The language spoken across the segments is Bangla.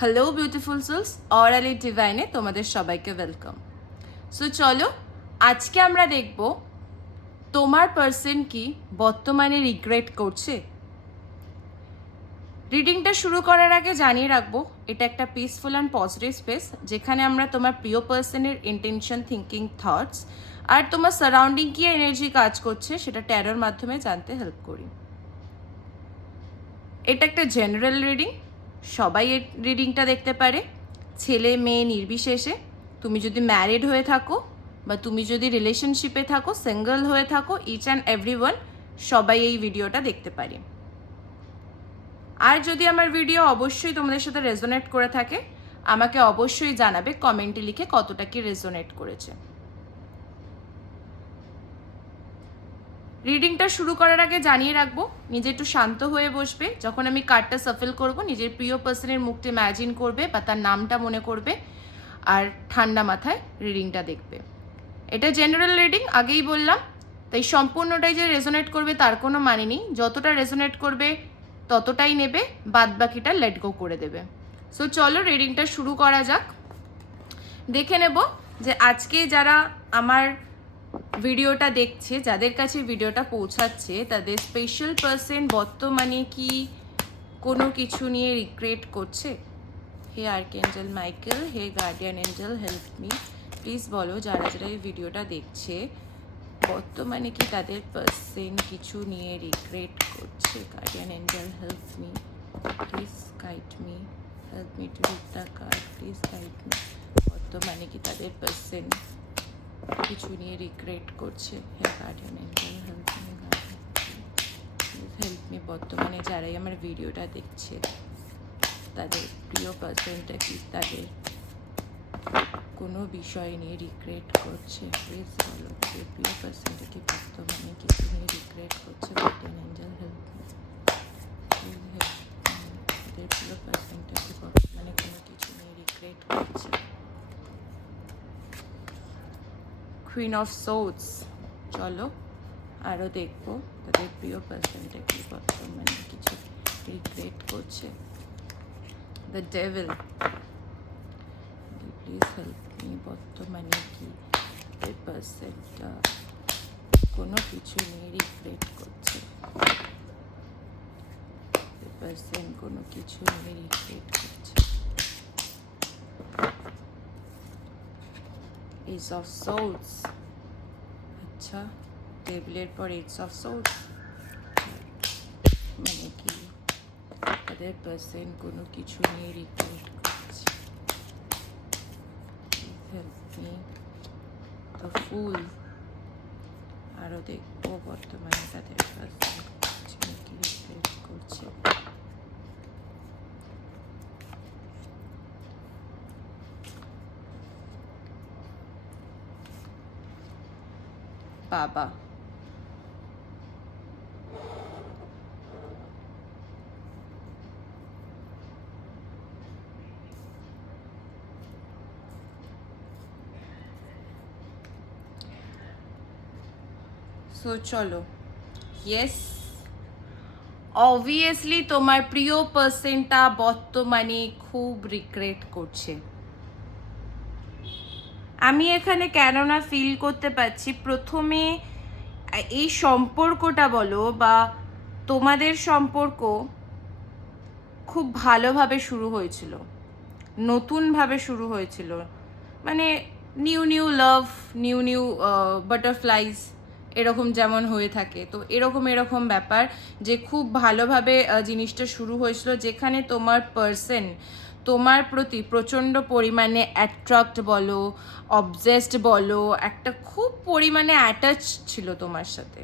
হ্যালো বিউটিফুল সোলস, অরালি ডিভাইনে তোমাদের সবাইকে ওয়েলকাম। সো চলো, আজকে আমরা দেখব তোমার পার্সন কি বর্তমানে রিগ্রেট করছে। রিডিংটা শুরু করার আগে জানিয়ে রাখবো, এটা একটা পিসফুল অ্যান্ড পজিটিভ স্পেস, যেখানে আমরা তোমার প্রিয় পার্সনের ইন্টেনশন, থিঙ্কিং, থটস আর তোমার সারাউন্ডিং কি এনার্জি কাজ করছে সেটা ট্যারোর মাধ্যমে জানতে হেল্প করি। এটা একটা জেনারেল রিডিং, সবাই এই রিডিংটা দেখতে পারে, ছেলে মেয়ে নির্বিশেষে। তুমি যদি ম্যারিড হয়ে থাকো বা তুমি যদি রিলেশনশিপে থাকো, সিঙ্গেল হয়ে থাকো, ইচ অ্যান্ড এভরিওয়ান সবাই এই ভিডিওটা দেখতে পারে। আর যদি আমার ভিডিও অবশ্যই তোমাদের সাথে রেজোনেট করে থাকে, আমাকে অবশ্যই জানাবে কমেন্টে লিখে কতটা কি রেজোনেট করেছে। রিডিংটা শুরু করার আগে জানিয়ে রাখবো, নিজে একটু শান্ত হয়ে বসবে। যখন আমি কার্ডটা সাফল করব, নিজের প্রিয় পার্সনের মুখটা ইম্যাজিন করবে বা তার নামটা মনে করবে, আর ঠান্ডা মাথায় রিডিংটা দেখবে। এটা জেনারেল রিডিং, আগেই বললাম, তাই সম্পূর্ণটাই যে রেজোনেট করবে তার কোনো মানে নেই। যতটা রেজোনেট করবে ততটাই নেবে, বাদ বাকিটা লেট গো করে দেবে। সো চলো রিডিংটা শুরু করা যাক। দেখে নেব যে আজকে যারা আমার ভিডিওটা দেখছে, যাদের কাছে ভিডিওটা পৌঁছাচ্ছে, তাদের স্পেশাল পার্সন বর্তমানে কি কোনো কিছু নিয়ে রিগ্রেট করছে। হে আর্কএঞ্জেল মাইকেল, হে guardian angel, help me. Please বলো যারা যারা এই ভিডিওটা দেখছে, বর্তমানে কি তাদের পার্সন কিছু নিয়ে রিগ্রেট করছে। Guardian angel help me, please guide me, help me to read the card, please guide me. বর্তমানে কি তাদের পার্সন কিছু নিয়ে রিগ্রেট করছে। হে guardian angel help me, please help me. বর্তমানে যারাই আমার ভিডিওটা দেখছে, তাদের প্রিয় পার্সনটা কি তাদের কোনো বিষয় নিয়ে রিগ্রেট করছে। প্লিজ বলো যে প্রিয় পার্সনটা কি বর্তমানে কিছু নিয়ে রিগ্রেট করছে। Guardian angel help me, please help me. তাদের প্রিয় পার্সনটা কি বর্তমানে কোনো কিছু নিয়ে রিগ্রেট করছে। কুইন অফ সোর্ডস, চলো আরও দেখবো তাদের প্রিয় পার্সনটা কি বর্তমানে কিছু রিগ্রেট করছে। The devil, please help me. বর্তমানে কি এই পার্সনটা কোনো কিছু নিয়ে রিগ্রেট করছে। এই পার্সন কোনো কিছু নিয়ে রিগ্রেট করছে। এস অফ সোর্ডস, আচ্ছা, টেবিলের পর এস অফ সোর্ডস, মানে কি তাদের পার্সন কোনো কিছু নিয়ে রিগ্রেট করছে। Help me. দ্য ফুল, আরও দেখবো বর্তমানে তাদের পার্সন কিছু নিয়ে কি রিগ্রেট করছে। বাবা, সো চলো, ইয়েস, অবভিয়াসলি তোমার প্রিয় পার্সনটা বর্তমানে খুব রিগ্রেট করছে। আমি এখানে কেননা ফিল করতে পারছি, প্রথমে এই সম্পর্কটা বলো বা তোমাদের সম্পর্ক খুব ভালোভাবে শুরু হয়েছিল, নতুনভাবে শুরু হয়েছিল, মানে নিউ নিউ লাভ, নিউ নিউ বাটারফ্লাইজ, এরকম যেমন হয়ে থাকে। তো এরকম ব্যাপার যে খুব ভালোভাবে জিনিসটা শুরু হয়েছিল, যেখানে তোমার পার্সন তোমার প্রতি প্রচণ্ড পরিমাণে অ্যাট্রাক্ট বলো, অবজেসড বলো, একটা খুব পরিমাণে অ্যাটাচ ছিল তোমার সাথে।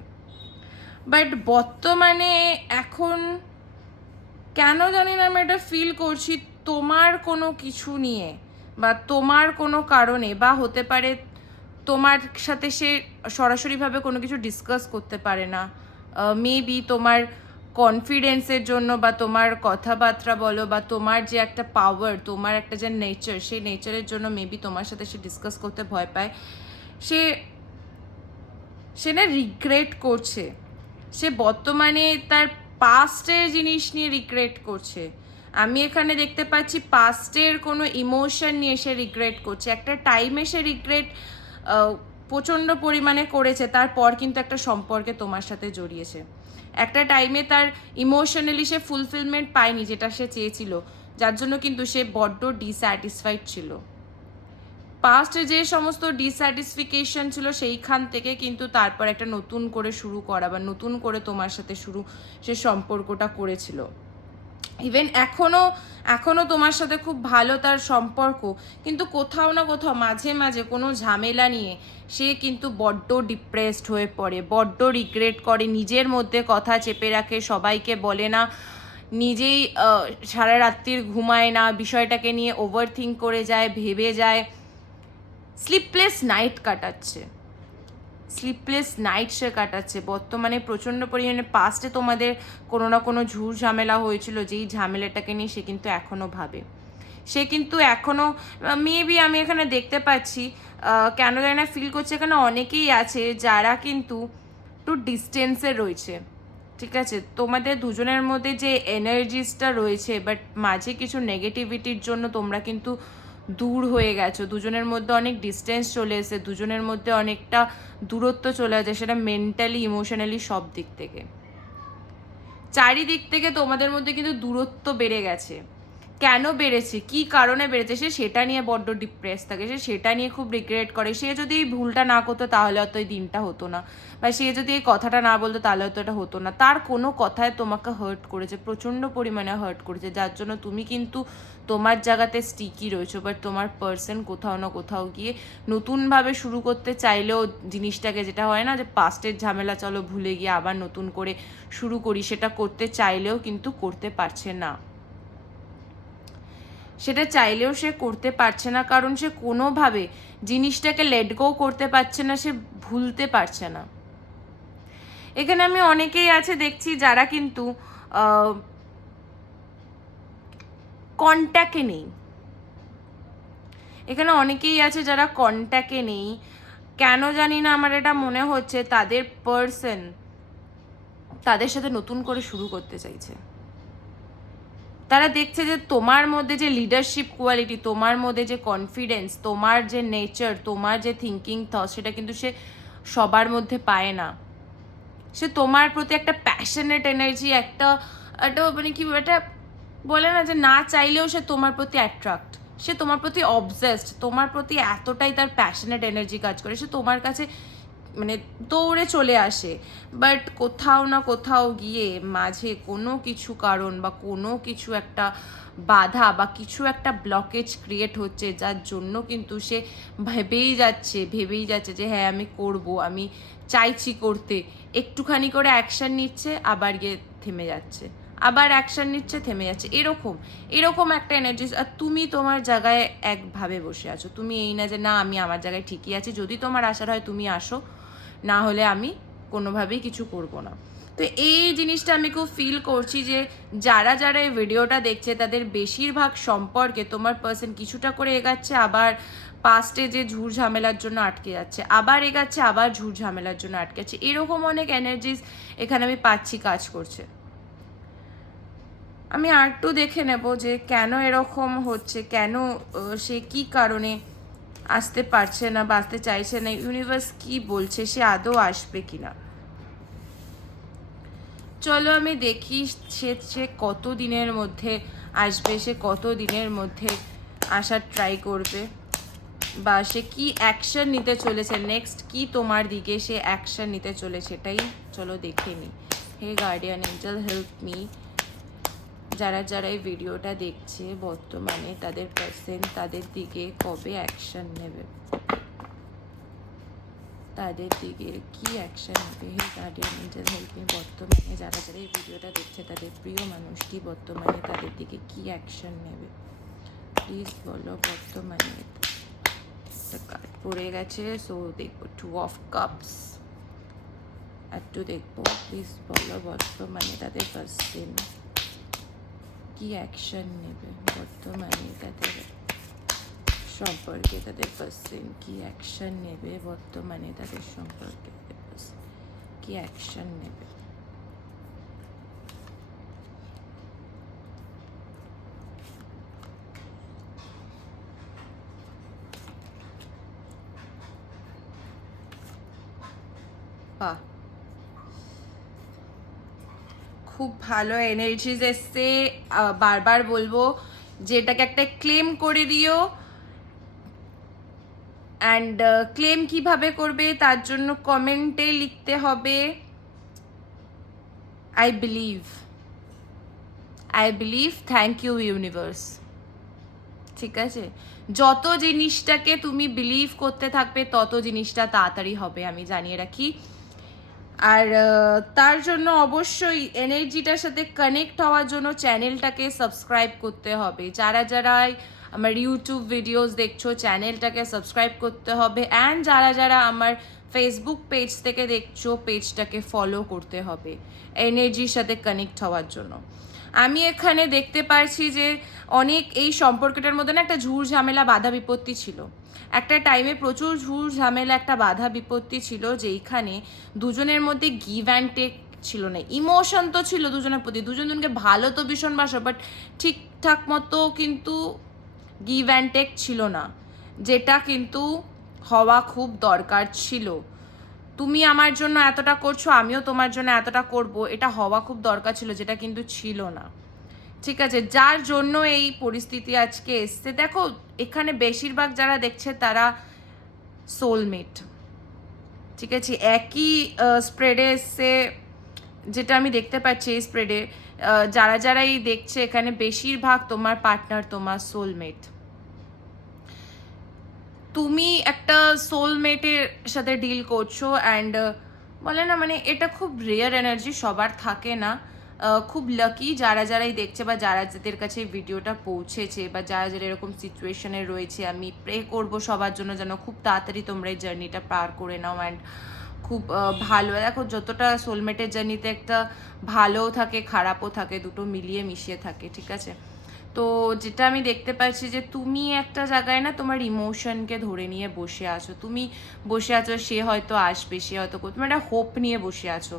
বাট বর্তমানে এখন কেন জানি না আমি এটা ফিল করছি, তোমার কোনো কিছু নিয়ে বা তোমার কোনো কারণে, বা হতে পারে তোমার সাথে সে সরাসরিভাবে কোনো কিছু ডিসকাস করতে পারে না, মেবি তোমার কনফিডেন্সের জন্য বা তোমার কথাবার্তা বলো বা তোমার যে একটা পাওয়ার, তোমার একটা যে নেচার, সেই নেচারের জন্য মেবি তোমার সাথে সে ডিসকাস করতে ভয় পায়। সে সে না রিগ্রেট করছে, সে বর্তমানে তার পাস্টের জিনিস নিয়ে রিগ্রেট করছে। আমি এখানে দেখতে পাচ্ছি পাস্টের কোনো ইমোশন নিয়ে সে রিগ্রেট করছে, একটা টাইমে সে রিগ্রেট প্রচণ্ড পরিমাণে করেছে, তারপর কিন্তু একটা সম্পর্কে তোমার সাথে জড়িয়েছে। একটা টাইমে তার ইমোশনালি সে ফুলফিলমেন্ট পায়নি যেটা সে চেয়েছিল, যার জন্য কিন্তু সে বড্ড ডিস্যাটিসফাইড ছিল। পাস্টে যে সমস্ত ডিস্যাটিসফিকেশন ছিল সেইখান থেকে কিন্তু তারপর একটা নতুন করে শুরু করা বা নতুন করে তোমার সাথে সে সম্পর্কটা করেছিল। ইভেন এখনও তোমার সাথে খুব ভালো তার সম্পর্ক, কিন্তু কোথাও না কোথাও মাঝে মাঝে কোনো ঝামেলা নিয়ে সে কিন্তু বড্ড ডিপ্রেসড হয়ে পড়ে, বড্ড রিগ্রেট করে, নিজের মধ্যে কথা চেপে রাখে, সবাইকে বলে না, নিজেই সারা রাত্রির ঘুমায় না, বিষয়টাকে নিয়ে ওভার থিঙ্ক করে যায়, ভেবে যায়, স্লিপলেস নাইট সে কাটাচ্ছে বর্তমানে প্রচণ্ড পরিমাণে। পাস্টে তোমাদের কোনো না কোনো ঝুড় ঝামেলা হয়েছিল, যেই ঝামেলাটাকে নিয়ে সে কিন্তু এখনও ভাবে, সে কিন্তু এখনও মেবি আমি এখানে দেখতে পাচ্ছি কেন জানি না ফিল করছে এখানে অনেকেই আছে যারা কিন্তু একটু ডিস্টেন্সে রয়েছে, ঠিক আছে? তোমাদের দুজনের মধ্যে যে এনার্জিসটা রয়েছে, বাট মাঝে কিছু নেগেটিভিটির জন্য তোমরা কিন্তু দূর হয়ে গেছো, দুজনের মধ্যে অনেক ডিস্টেন্স চলে এসে, দুজনের মধ্যে অনেকটা দূরত্ব চলে আসে, সেটা মেন্টালি, ইমোশনালি, সব দিক থেকে, চারিদিক থেকে তোমাদের মধ্যে কিন্তু দূরত্ব বেড়ে গেছে। কেন বেড়েছে, কি কারণে বেড়েছে, সেটা নিয়ে বড্ড ডিপ্রেস থাকে, সেটা নিয়ে খুব রিগ্রেট করে। সে যদি এই ভুলটা না করতো তাহলে হয়তো এই দিনটা হতো না, বা সে যদি এই কথাটা না বলতো তাহলে হয়তো এটা হতো না। তার কোনো কথায় তোমাকে হার্ট করেছে, প্রচণ্ড পরিমাণে হার্ট করেছে, যার জন্য তুমি কিন্তু তোমার জায়গাতে স্টিকি রয়েছো, বাট তোমার পার্সন কোথাও না কোথাও গিয়ে নতুনভাবে শুরু করতে চাইলেও জিনিসটাকে, যেটা হয় না যে পাস্টের ঝামেলা চলো ভুলে গিয়ে আবার নতুন করে শুরু করি, সেটা করতে চাইলেও কিন্তু করতে পারছে না, সেটা চাইলেও সে করতে পারছে না, কারণ সে কোনোভাবে জিনিসটাকে লেট গো করতে পারছে না, সে ভুলতে পারছে না। এখানে আমি অনেকেই আছে দেখছি যারা কিন্তু কন্ট্যাক্টে নেই, এখানে অনেকেই আছে যারা কন্ট্যাক্টে নেই। কেন জানি না আমার এটা মনে হচ্ছে তাদের পার্সন তাদের সাথে নতুন করে শুরু করতে চাইছে। তারা দেখছে যে তোমার মধ্যে যে লিডারশিপ কোয়ালিটি, তোমার মধ্যে যে কনফিডেন্স, তোমার যে নেচার, তোমার যে থিঙ্কিং থট, সেটা কিন্তু সে সবার মধ্যে পায় না। সে তোমার প্রতি একটা প্যাশনেট এনার্জি, একটা মানে কি এটা বলে না যে না চাইলেও সে তোমার প্রতি অ্যাট্রাক্ট, সে তোমার প্রতি অবসেসড, তোমার প্রতি এতটাই তার প্যাশনেট এনার্জি কাজ করে, সে তোমার কাছে মানে দৌড়ে চলে আসে। বাট কোথাও না কোথাও গিয়ে মাঝে কোনো কিছু কারণ বা কোনো কিছু একটা বাধা বা কিছু একটা ব্লকেজ ক্রিয়েট হচ্ছে, যার জন্য কিন্তু সে ভেবেই যাচ্ছে যে হ্যাঁ আমি করব, আমি চাইছি করতে, একটুখানি করে অ্যাকশান নিচ্ছে, আবার গিয়ে থেমে যাচ্ছে, আবার অ্যাকশান নিচ্ছে, থেমে যাচ্ছে, এরকম একটা এনার্জি। আর তুমি তোমার জায়গায় একভাবে বসে আছো, তুমি এই না যে না আমি আমার জায়গায় ঠিকই আছি, যদি তোমার আসার হয় তুমি আসো, না হলে আমি কোনোভাবেই কিছু করব না। তো এই জিনিসটা আমি খুব ফিল করছি যে যারা এই ভিডিওটা দেখছে তাদের বেশিরভাগ সম্পর্কে তোমার পার্সন কিছুটা করে এগাচ্ছে, আবার পাস্টে যে ঝুড় ঝামেলার জন্য আটকে যাচ্ছে, আবার এগাচ্ছে, আবার ঝুড় ঝামেলার জন্য আটকে যাচ্ছে, এরকম অনেক এনার্জিস এখানে আমি পাচ্ছি কাজ করছে। আমি আরেকটু দেখে নেব যে কেন এরকম হচ্ছে, কেন সে কি কারণে আসতে পারছে না বা আসতে চাইছে না, ইউনিভার্স কি বলছে, সে আদৌ আসবে কিনা। চলো আমি দেখি সে কত দিনের মধ্যে আসবে, সে কত দিনের মধ্যে আসার ট্রাই করবে, বা সে কি অ্যাকশন নিতে চলেছে, নেক্সট কি তোমার দিকে সে অ্যাকশন নিতে চলেছে, এটাই চলো দেখে নিই। হে গার্ডিয়ান এঞ্জেল হেল্প মি, যারা এই ভিডিওটা দেখছে বর্তমানে তাদের পার্সন তাদের দিকে কবে অ্যাকশন নেবে, তাদের দিকে কি অ্যাকশন নেবে। হে গার্ডিয়ান এঞ্জেল হেল্প মি, বর্তমানে যারা এই ভিডিওটা দেখছে তাদের প্রিয় মানুষটি বর্তমানে তাদের দিকে কি অ্যাকশন নেবে, প্লিজ বলো। বর্তমানে একটা কার্ড পড়ে গেছে, সো দেখবো 2 of Cups, একটু দেখবো, প্লিজ বলো বর্তমানে তাদের পার্সন কি অ্যাকশন নেবে, বর্তমানে তাদের সম্পর্কে তাদের পার্সন কি অ্যাকশন নেবে, বর্তমানে তাদের সম্পর্কে কি অ্যাকশন নেবে। বাহ, খুব ভালো এনার্জিজ এসছে। বারবার বলবো যে এটাকে একটা ক্লেম করে দিও। অ্যান্ড ক্লেম কিভাবে করবে তার জন্য কমেন্টে লিখতে হবে I believe, thank you universe. ঠিক আছে, যত জিনিসটাকে তুমি বিলিভ করতে থাকবে তত জিনিসটা তাড়াতাড়ি হবে, আমি জানিয়ে রাখি। আর তার জন্য অবশ্যই এনার্জিটার সাথে কানেক্ট হওয়ার জন্য চ্যানেলটাকে সাবস্ক্রাইব করতে হবে। যারা যারা আমার ইউটিউব ভিডিওস দেখছো চ্যানেলটাকে সাবস্ক্রাইব করতে হবে, অ্যান্ড যারা যারা আমার ফেসবুক পেজ থেকে দেখছো পেজটাকে ফলো করতে হবে এনার্জির সাথে কানেক্ট হওয়ার জন্য। আমি এখানে দেখতে পারছি যে অনেক এই সম্পর্কটার মধ্যে না একটা ঝুড় ঝামেলা বাধা বিপত্তি ছিল, একটা টাইমে প্রচুর ঝুড় ঝামেলা একটা বাধা বিপত্তি ছিল, যেইখানে দুজনের মধ্যে গিভ অ্যান্ড টেক ছিল না। ইমোশন তো ছিল দুজনের প্রতি, দুজনকে ভালো তো ভীষণ বাসো, বাট ঠিকঠাক মতো কিন্তু গিভ অ্যান্ড টেক ছিল না, যেটা কিন্তু হওয়া খুব দরকার ছিল। তুমি আমার জন্য এতটা করছো, আমিও তোমার জন্য এতটা করব, এটা হওয়া খুব দরকার ছিল, যেটা কিন্তু ছিল না। ঠিক আছে, যার জন্য এই পরিস্থিতি আজকে এসছে। দেখো এখানে বেশিরভাগ যারা দেখছে তারা সোলমেট। ঠিক আছে, একই স্প্রেডে এসছে, যেটা আমি দেখতে পাচ্ছি এই স্প্রেডে যারা যারা এই দেখছে এখানে বেশিরভাগ তোমার পার্টনার তোমার সোলমেট। তুমি একটা সোলমেটের সাথে ডিল করছো, অ্যান্ড বলে না মানে এটা খুব রেয়ার এনার্জি, সবার থাকে না। খুব লাকি যারা যারাই দেখছে বা যারা যাদের কাছে এই ভিডিওটা পৌঁছেছে বা যারা যারা এরকম সিচুয়েশনে রয়েছে। আমি প্রে করব সবার জন্য যেন খুব তাড়াতাড়ি তোমরা এই জার্নিটা পার করে নাও, অ্যান্ড খুব ভালো। দেখো যতটা সোলমেটের জার্নিতে একটা ভালোও থাকে খারাপও থাকে, দুটো মিলিয়ে মিশিয়ে থাকে। ঠিক আছে, তো যেটা আমি দেখতে পাচ্ছি যে তুমি একটা জায়গায় না তোমার ইমোশনকে ধরে নিয়ে বসে আছো, তুমি বসে আছো সে হয়তো আসবে, সে হয়তো তুমি একটা হোপ নিয়ে বসে আছো।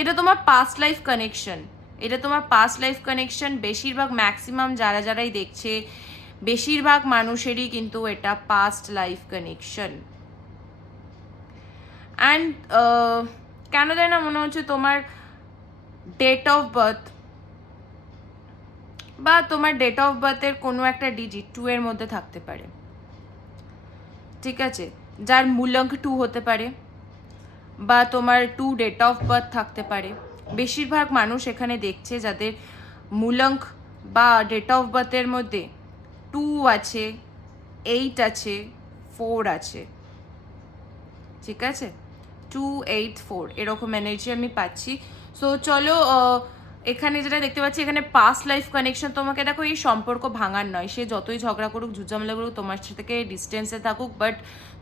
এটা তোমার পাস্ট লাইফ কানেকশন, এটা তোমার পাস্ট লাইফ কানেকশন। বেশিরভাগ ম্যাক্সিমাম যারা যারাই দেখছে বেশিরভাগ মানুষেরই কিন্তু এটা পাস্ট লাইফ কানেকশন। অ্যান্ড কেন জানি না মনে হচ্ছে তোমার ডেট অফ বার্থ বা তোমার ডেট অফ বার্থের কোনো একটা ডিজিট 2 এর মধ্যে থাকতে পারে। ঠিক আছে, যার মূলাঙ্ক 2 হতে পারে, বা তোমার 2 ডেট অফ বার্থ থাকতে পারে। বেশিরভাগ মানুষ এখানে দেখছে যাদের মূলাঙ্ক বা ডেট অফ বার্থের মধ্যে 2 আছে, 8 আছে, 4 আছে। ঠিক আছে, 2, 8, 4 এরকম এনার্জি আমি পাচ্ছি। সো চলো এখানে যেটা দেখতে পাচ্ছি এখানে পাস্ট লাইফ কানেকশন। তোমাকে দেখো এই সম্পর্ক ভাঙার নয়, সে যতই ঝগড়া করুক ঝুটঝামেলা করুক তোমার থেকে ডিস্টেন্সে থাকুক, বাট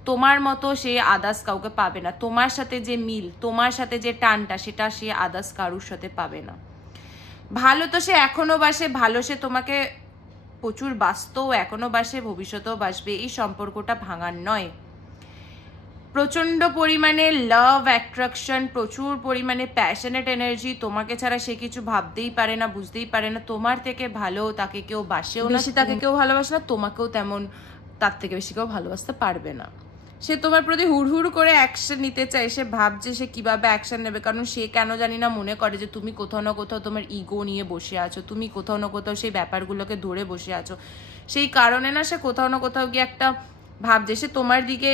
তোমার মতো সে আদার্স কাউকে পাবে না। তোমার সাথে যে মিল, তোমার সাথে যে টানটা, সেটা সে আদার্স কারুর সাথে পাবে না। ভালো তো সে এখনো বাসে, ভালো সে তোমাকে প্রচুর বাসতেও এখনো বাসে, ভবিষ্যতেও বাসবে। এই সম্পর্কটা ভাঙার নয়। প্রচণ্ড পরিমাণে লাভ অ্যাট্রাকশন, প্রচুর পরিমাণে প্যাশনেট এনার্জি। তোমাকে ছাড়া সে কিছু ভাবতেই পারে না, বুঝতেই পারে না। তোমার থেকে ভালো তাকে কেউ বাসেও না, তাকে কেউ ভালোবাসে না, তোমাকেও তেমন তার থেকে বেশি কেউ ভালোবাসতে পারবে না। সে তোমার প্রতি হুড়হুড় করে অ্যাকশন নিতে চায়, সে ভাবছে সে কিভাবে অ্যাকশন নেবে, কারণ সে কেন জানি না মনে করে যে তুমি কোথাও না কোথাও তোমার ইগো নিয়ে বসে আছো, তুমি কোথাও না কোথাও সেই ব্যাপারগুলোকে ধরে বসে আছো। সেই কারণে না সে কোথাও না কোথাও গিয়ে একটা ভাবছে সে তোমার দিকে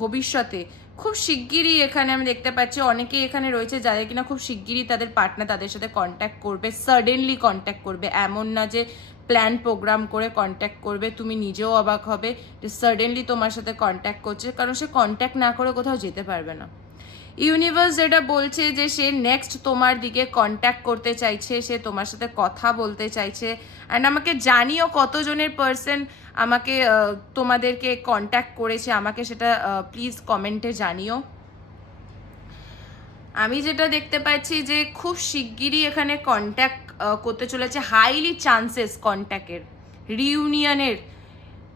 ভবিষ্যতে খুব শিগগিরই, এখানে আমি দেখতে পাচ্ছি অনেকেই এখানে রয়েছে যাদের কিনা খুব শিগগিরই তাদের পার্টনার তাদের সাথে কন্ট্যাক্ট করবে, সাডেনলি কন্ট্যাক্ট করবে। এমন না যে প্ল্যান প্রোগ্রাম করে কন্ট্যাক্ট করবে, তুমি নিজেও অবাক হবে যে সাডেনলি তোমার সাথে কন্ট্যাক্ট করছে, কারণ সে কন্ট্যাক্ট না করে কোথাও যেতে পারবে না। ইউনিভার্স যেটা বলছে যে সে নেক্সট তোমার দিকে কন্ট্যাক্ট করতে চাইছে, সে তোমার সাথে কথা বলতে চাইছে। অ্যান্ড আমাকে জানিও কতজনের পার্সন আমাকে তোমাদেরকে কন্ট্যাক্ট করেছে, আমাকে সেটা প্লিজ কমেন্টে জানিও। আমি যেটা দেখতে পাচ্ছি যে খুব শিগগিরই এখানে কন্ট্যাক্ট করতে চলেছে, হাইলি চান্সেস কন্ট্যাক্টের, রিউনিয়নের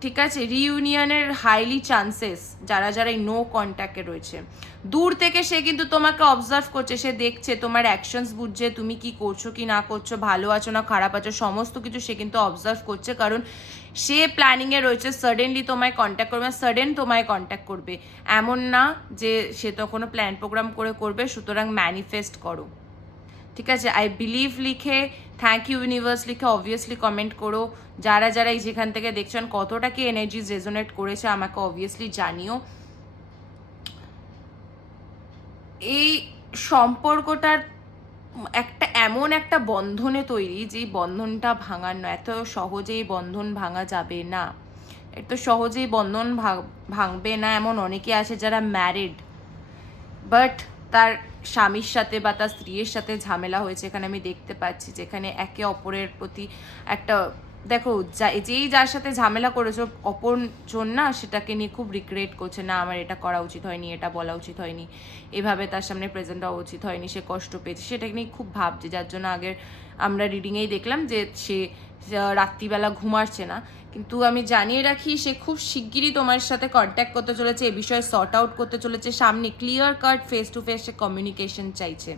ঠিক আছে, রিইউনিয়নের হাইলি চান্সেস, যারা যারা এই নো কন্ট্যাক্টে রয়েছে। দূর থেকে সে কিন্তু তোমাকে অবজার্ভ করছে, সে দেখছে তোমার অ্যাকশনস, বুঝছে তুমি কি করছো কি না করছো, ভালো আছো না খারাপ আছো, সমস্ত কিছু সে কিন্তু অবজার্ভ করছে। কারণ সে প্ল্যানিংয়ে রয়েছে সাডেনলি তোমায় কন্ট্যাক্ট করবে, সাডেন তোমায় কন্ট্যাক্ট করবে, এমন না যে সে তো কোনো প্ল্যান প্রোগ্রাম করে করবে। সুতরাং ম্যানিফেস্ট করো, ঠিক আছে। আই বিলিভ লিখে, থ্যাংক ইউ ইউনিভার্স লিখে অবভিয়াসলি কমেন্ট করো। যারা যারা এই যেখান থেকে দেখছেন কতটা কি এনার্জিজ রেজোনেট করেছে আমাকে অবভিয়াসলি জানিও। এই সম্পর্কটার একটা এমন একটা বন্ধনে তৈরি, যে বন্ধনটা ভাঙার নয়, এত সহজেই বন্ধন ভাঙা যাবে না, এত সহজেই বন্ধন ভাঙবে না। এমন অনেকে আছে যারা ম্যারিড, বাট তার স্বামীর সাথে বা তার স্ত্রীর সাথে ঝামেলা হয়েছে, এখানে আমি দেখতে পাচ্ছি, যেখানে একে অপরের প্রতি একটা, দেখো যেই যার সাথে ঝামেলা করেছো অপরজন না, সেটাকে নিয়ে খুব রিগ্রেট করছে, না আমার এটা করা উচিত হয়নি, এটা বলা উচিত হয়নি, এভাবে তার সামনে প্রেজেন্ট হওয়া উচিত হয়নি, সে কষ্ট পেয়েছে, সেটাকে নিয়ে খুব ভাবছে। যার জন্য আগের আমরা রিডিংয়েই দেখলাম যে সে রাত্রিবেলা ঘুমাচ্ছে না। কিন্তু আমি জানিয়ে রাখি, সে খুব শিগগিরই তোমার সাথে কন্ট্যাক্ট করতে চলেছে, এ বিষয়ে সর্ট আউট করতে চলেছে। সামনে clear cut face to face say communication চাইছে,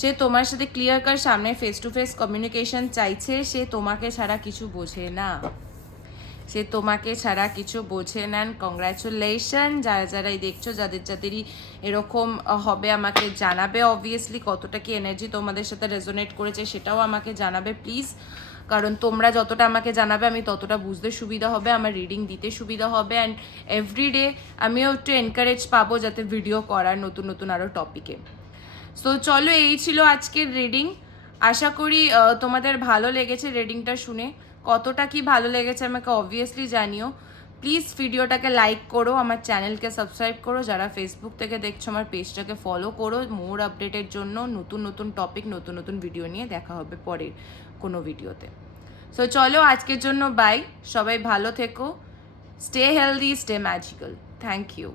সে তোমার সাথে ক্লিয়ার কাট সামনে ফেস টু ফেস কমিউনিকেশন চাইছে। সে তোমাকে ছাড়া কিছু বোঝে না, সে তোমাকে ছাড়া কিছু বোঝে না। কংগ্রাচুলেশন যারা যারাই দেখছো, যাদের যাদেরই এরকম হবে আমাকে জানাবে অবভিয়াসলি, কতটা কি এনার্জি তোমাদের সাথে রেজোনেট করেছে সেটাও আমাকে জানাবে প্লিজ। কারণ তোমরা যতটা আমাকে জানাবে আমি ততটা বুঝতে সুবিধা হবে, আমার রিডিং দিতে সুবিধা হবে, অ্যান্ড এভরিডে আমিও একটু এনকারেজ পাবো যাতে ভিডিও করার নতুন নতুন আরও টপিকে। সো চলো, এই ছিল আজকের রিডিং। আশা করি তোমাদের ভালো লেগেছে রিডিংটা শুনে। কতটা কি ভালো লেগেছে আমাকে অবভিয়াসলি জানিও। প্লিজ ভিডিওটাকে লাইক করো, আমার চ্যানেলকে সাবস্ক্রাইব করো, যারা ফেসবুক থেকে দেখছো আমার পেজটাকে ফলো করো মোর আপডেটের জন্য। নতুন নতুন টপিক, নতুন নতুন ভিডিও নিয়ে দেখা হবে পরের কোনো ভিডিওতে। সো চলো, আজকের জন্য বাই, সবাই ভালো থেকো, stay healthy, stay magical. Thank you.